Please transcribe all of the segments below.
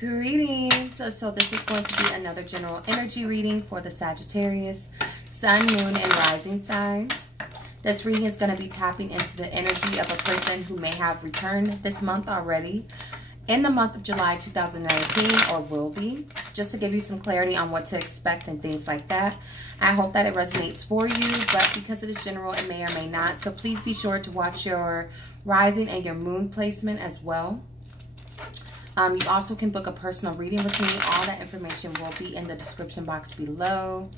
Greetings. So this is going to be another general energy reading for the Sagittarius, Sun, Moon, and Rising signs. This reading is going to be tapping into the energy of a person who may have returned this month already in the month of July 2019 or will be, just to give you some clarity on what to expect and things like that. I hope that it resonates for you, but because it is general, it may or may not. So please be sure to watch your rising and your moon placement as well. You also can book a personal reading with me. All that information will be in the description box below.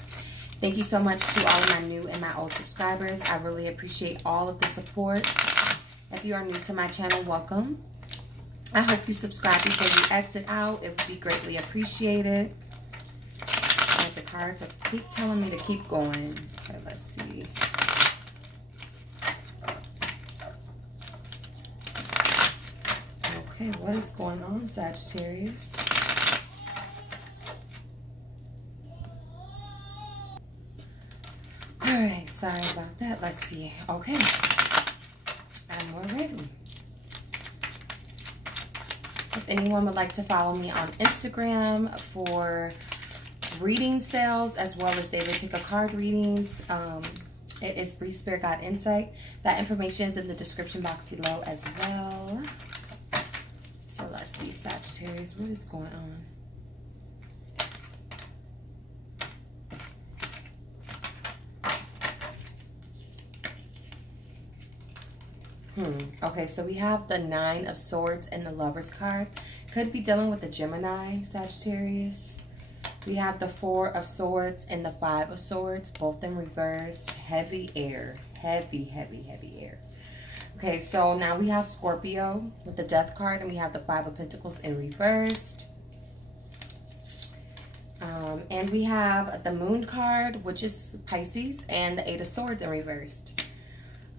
Thank you so much to all of my new and my old subscribers. I really appreciate all of the support. If you are new to my channel, welcome. I hope you subscribe before you exit out. It would be greatly appreciated. And the cards keep telling me to keep going. Okay, let's see. Okay, what is going on, Sagittarius? Alright, sorry about that. Let's see. Okay. And we're ready. If anyone would like to follow me on Instagram for reading sales as well as daily pick a card readings, it is Bree Spirit Guide Insight. That information is in the description box below as well. So let's see, Sagittarius, what is going on? Okay, so we have the Nine of Swords and the Lover's card. Could be dealing with the Gemini, Sagittarius. We have the Four of Swords and the Five of Swords, both in reverse. Heavy air. Heavy, heavy, heavy air. Okay, so now we have Scorpio with the Death card, and we have the Five of Pentacles in reversed. And we have the Moon card, which is Pisces, and the Eight of Swords in reversed.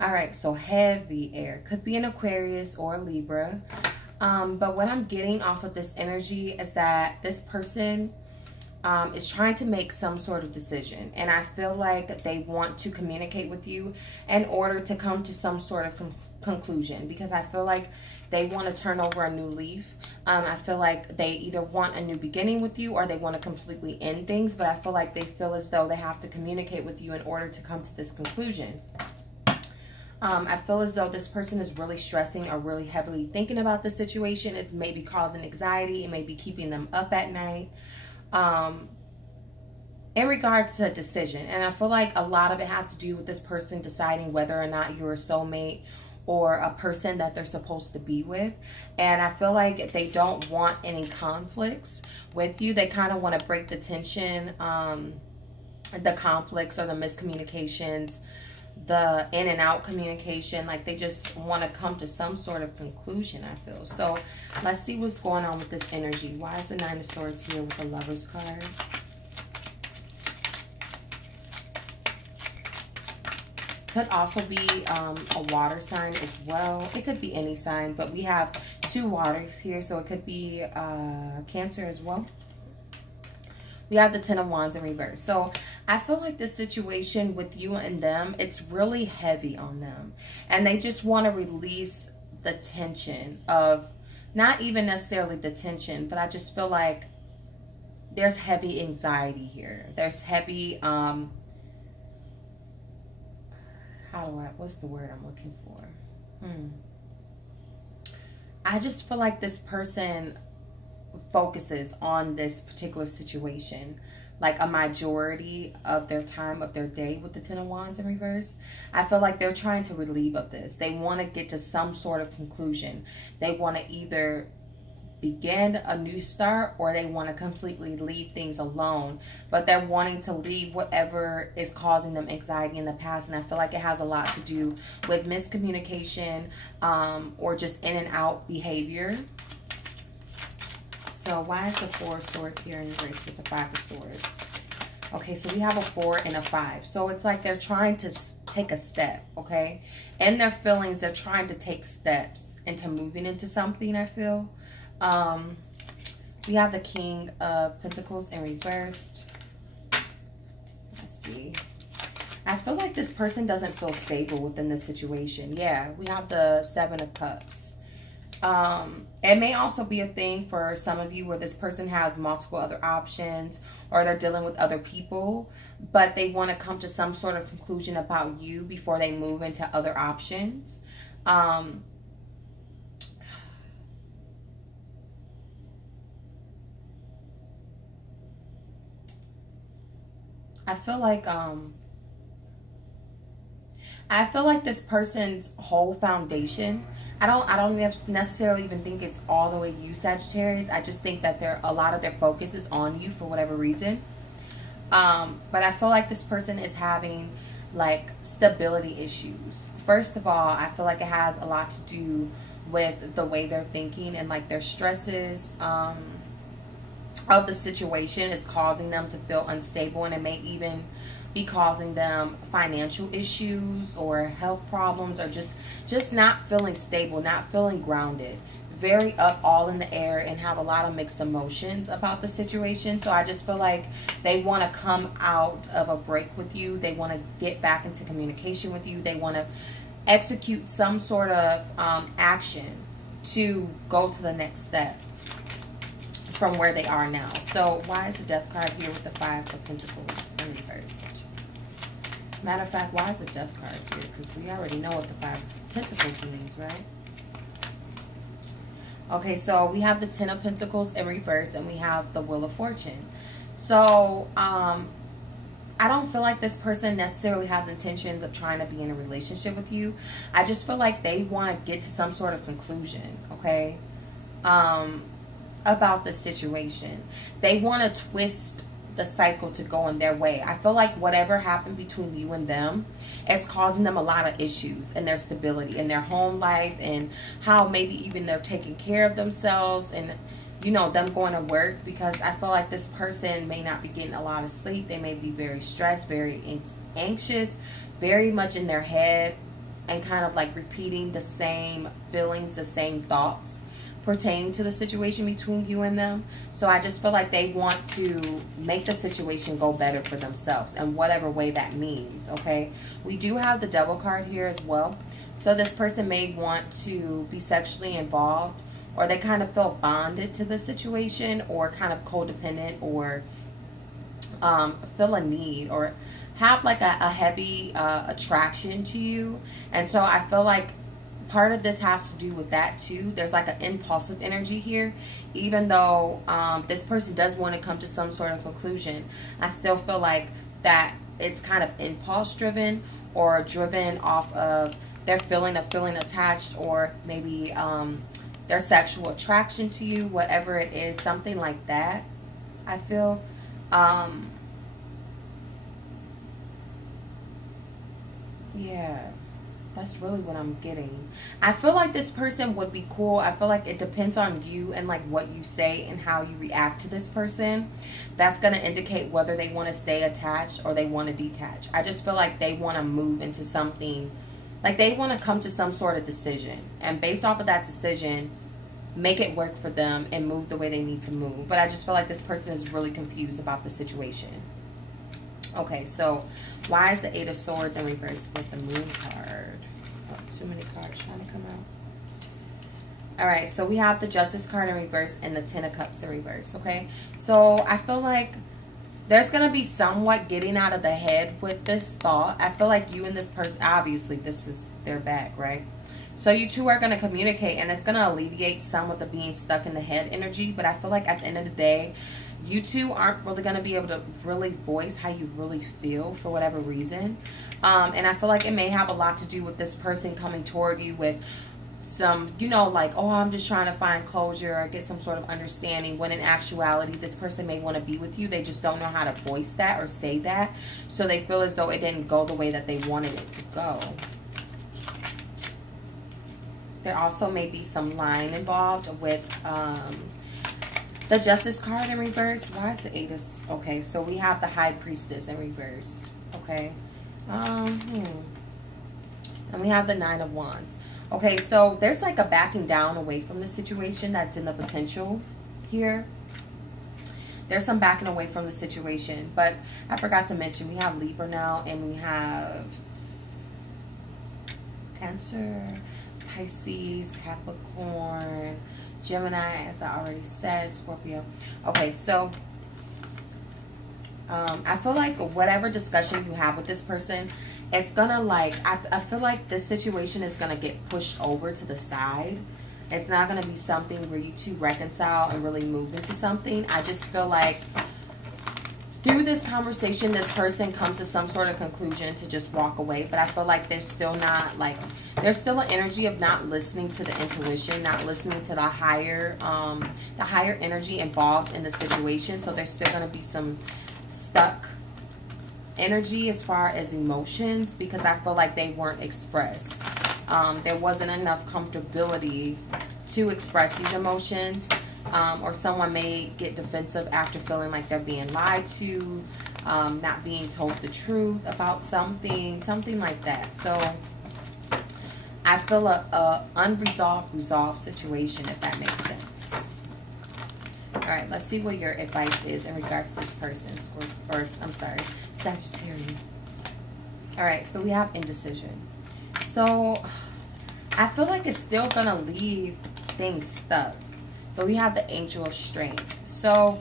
All right, so heavy air. Could be an Aquarius or a Libra. But what I'm getting off of this energy is that this person is trying to make some sort of decision. And I feel like they want to communicate with you in order to come to some sort of conclusion. Because I feel like they want to turn over a new leaf. I feel like they either want a new beginning with you or they want to completely end things. But I feel like they feel as though they have to communicate with you in order to come to this conclusion. I feel as though this person is really stressing or really heavily thinking about the situation. It may be causing anxiety. It may be keeping them up at night. In regards to a decision. And I feel like a lot of it has to do with this person deciding whether or not you're a soulmate or a person that they're supposed to be with. And I feel like they don't want any conflicts with you. They kind of want to break the tension, the conflicts or the miscommunications, the in and out communication. Like they just want to come to some sort of conclusion, I feel. So let's see what's going on with this energy. Why is the Nine of Swords here with the Lover's card? Could also be a water sign as well. It could be any sign, but we have two waters here, so it could be Cancer as well. We have the Ten of Wands in reverse. So I feel like this situation with you and them, it's really heavy on them. And they just want to release the tension of, not even necessarily the tension, but I just feel like there's heavy anxiety here. There's heavy, what's the word I'm looking for? I just feel like this person focuses on this particular situation like a majority of their time of their day with the Ten of Wands in reverse. I feel like they're trying to relieve of this. They want to get to some sort of conclusion. They want to either begin a new start or they want to completely leave things alone, but they're wanting to leave whatever is causing them anxiety in the past. And I feel like it has a lot to do with miscommunication or just in and out behavior. So why is the Four of Swords here in reverse with the Five of Swords? Okay, so we have a 4 and a 5. So it's like they're trying to take a step, okay? In their feelings, they're trying to take steps into moving into something, I feel. We have the King of Pentacles in reversed. Let's see. I feel like this person doesn't feel stable within this situation. Yeah, we have the Seven of Cups. It may also be a thing for some of you where this person has multiple other options, or they're dealing with other people, but they want to come to some sort of conclusion about you before they move into other options. I feel like this person's whole foundation, I don't necessarily even think it's all the way you, Sagittarius. I just think that a lot of their focus is on you for whatever reason. But I feel like this person is having like stability issues. First of all, I feel like it has a lot to do with the way they're thinking, and like their stresses of the situation is causing them to feel unstable, and it may even be causing them financial issues or health problems, or just not feeling stable, not feeling grounded, very up all in the air, and have a lot of mixed emotions about the situation. So I just feel like they want to come out of a break with you. They want to get back into communication with you. They want to execute some sort of action to go to the next step from where they are now. So why is the Death card here with the Five of Pentacles in reverse? Matter of fact, why is the Death card here? Because we already know what the Five of Pentacles means, right? Okay, so we have the Ten of Pentacles in reverse, and we have the Wheel of Fortune. So I don't feel like this person necessarily has intentions of trying to be in a relationship with you. I just feel like they want to get to some sort of conclusion, okay, about the situation. They want to twist the cycle to go in their way. I feel like whatever happened between you and them is causing them a lot of issues in their stability, in their home life, and how maybe even they're taking care of themselves, and you know, them going to work, because I feel like this person may not be getting a lot of sleep. They may be very stressed, very anxious, very much in their head, and kind of like repeating the same feelings, the same thoughts pertaining to the situation between you and them. So I just feel like they want to make the situation go better for themselves in whatever way that means, okay? We do have the Devil card here as well. So this person may want to be sexually involved, or they kind of feel bonded to the situation, or kind of codependent, or feel a need, or have like a heavy attraction to you. And so I feel like part of this has to do with that too. There's like an impulsive energy here. Even though this person does want to come to some sort of conclusion, I still feel like that it's kind of impulse driven, or driven off of their feeling attached, or maybe their sexual attraction to you, whatever it is, something like that, I feel. Yeah. That's really what I'm getting. I feel like this person would be cool. I feel like it depends on you and like what you say and how you react to this person. That's going to indicate whether they want to stay attached or they want to detach. I just feel like they want to move into something, like they want to come to some sort of decision. And based off of that decision, make it work for them and move the way they need to move. But I just feel like this person is really confused about the situation. Okay, so why is the Eight of Swords in reverse with the Moon card? Oh, too many cards trying to come out. All right, so we have the Justice card in reverse and the Ten of Cups in reverse, okay? So I feel like there's going to be somewhat getting out of the head with this thought. I feel like you and this person, obviously this is their bag, right? So you two are going to communicate, and it's going to alleviate some of the being stuck in the head energy. But I feel like at the end of the day, you two aren't really going to be able to really voice how you really feel for whatever reason. And I feel like it may have a lot to do with this person coming toward you with some, you know, like, oh, I'm just trying to find closure or get some sort of understanding, when in actuality, this person may want to be with you. They just don't know how to voice that or say that. So they feel as though it didn't go the way that they wanted it to go. There also may be some lying involved with the Justice card in reverse. Why is the Eight of... Okay, so we have the High Priestess in reverse. Okay. And we have the Nine of Wands. Okay, so there's like a backing down away from the situation that's in the potential here. There's some backing away from the situation. But I forgot to mention, we have Libra now, and we have Cancer, Pisces, Capricorn, Gemini, as I already said, Scorpio. Okay, so I feel like whatever discussion you have with this person, it's gonna like, I feel like this situation is gonna get pushed over to the side. It's not gonna be something where you two reconcile and really move into something. I just feel like through this conversation, this person comes to some sort of conclusion to just walk away. But I feel like there's still not, like, there's still an energy of not listening to the intuition, not listening to the higher energy involved in the situation. So there's still going to be some stuck energy as far as emotions, because I feel like they weren't expressed. There wasn't enough comfortability to express these emotions. Or someone may get defensive after feeling like they're being lied to, not being told the truth about something like that. So I feel a resolved situation, if that makes sense. All right, let's see what your advice is in regards to this person, Sagittarius. All right, so we have indecision. So I feel like it's still gonna leave things stuck. But we have the Angel of Strength. So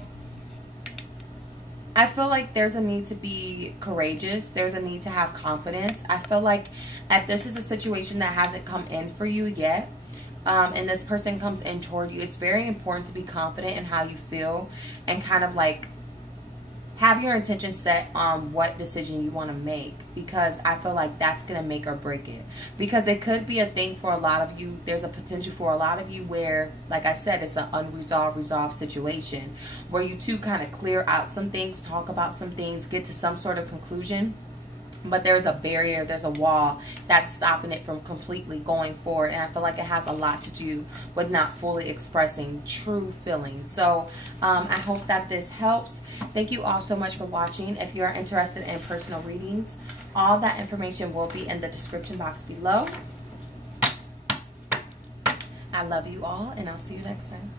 I feel like there's a need to be courageous. There's a need to have confidence. I feel like if this is a situation that hasn't come in for you yet, and this person comes in toward you, it's very important to be confident in how you feel and kind of like have your intention set on what decision you want to make, because I feel like that's going to make or break it. Because it could be a thing for a lot of you. There's a potential for a lot of you where, like I said, it's an resolved situation where you two kind of clear out some things, talk about some things, get to some sort of conclusion. But there's a barrier, there's a wall that's stopping it from completely going forward. And I feel like it has a lot to do with not fully expressing true feelings. So I hope that this helps. Thank you all so much for watching. If you are interested in personal readings, all that information will be in the description box below. I love you all, and I'll see you next time.